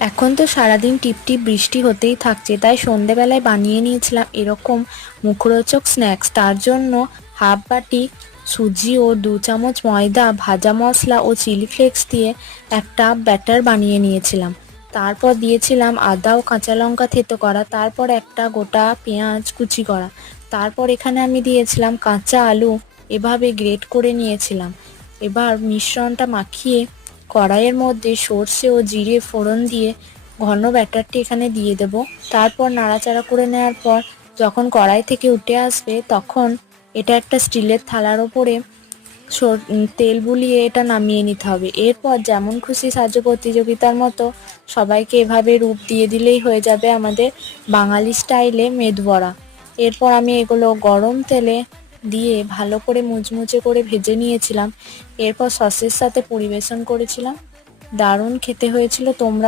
এখন তো সারাদিন টিপটিপ বৃষ্টি হতেই থাকছে, তাই সন্ধেবেলায় বানিয়ে নিয়েছিলাম এরকম মুখরোচক স্ন্যাক্স। তার জন্য হাফ বাটি সুজি ও 2 চামচ ময়দা, ভাজা মশলা ও চিলি ফ্লেক্স দিয়ে একটা ব্যাটার বানিয়ে নিয়েছিলাম। তারপর দিয়েছিলাম আদা ও কাঁচা লঙ্কা থেতো করা, তারপর একটা গোটা পেঁয়াজ কুচি করা, তারপর এখানে আমি দিয়েছিলাম কাঁচা আলু এভাবে গ্রেট করে নিয়েছিলাম। এবার মিশ্রণটা মাখিয়ে কড়াইয়ের মধ্যে সর্ষে ও জিরে ফোড়ন দিয়ে ঘন ব্যাটারটি এখানে দিয়ে দেব। তারপর নাড়াচাড়া করে নেওয়ার পর যখন কড়াই থেকে উঠে আসবে তখন এটা একটা স্টিলের থালার ওপরে তেল বুলিয়ে এটা নামিয়ে নিতে হবে। এরপর যেমন খুশি সাহায্য প্রতিযোগিতার মতো সবাইকে এভাবে রূপ দিয়ে দিলেই হয়ে যাবে আমাদের বাঙালি স্টাইলে মেদবড়া। এরপর আমি এগুলো গরম তেলে দিয়ে ভালো করে মুচমুচে করে ভেজে নিয়েছিলাম। এরপর সসের সাথে পরিবেশন করেছিলাম। দারুণ খেতে হয়েছিল। তোমরা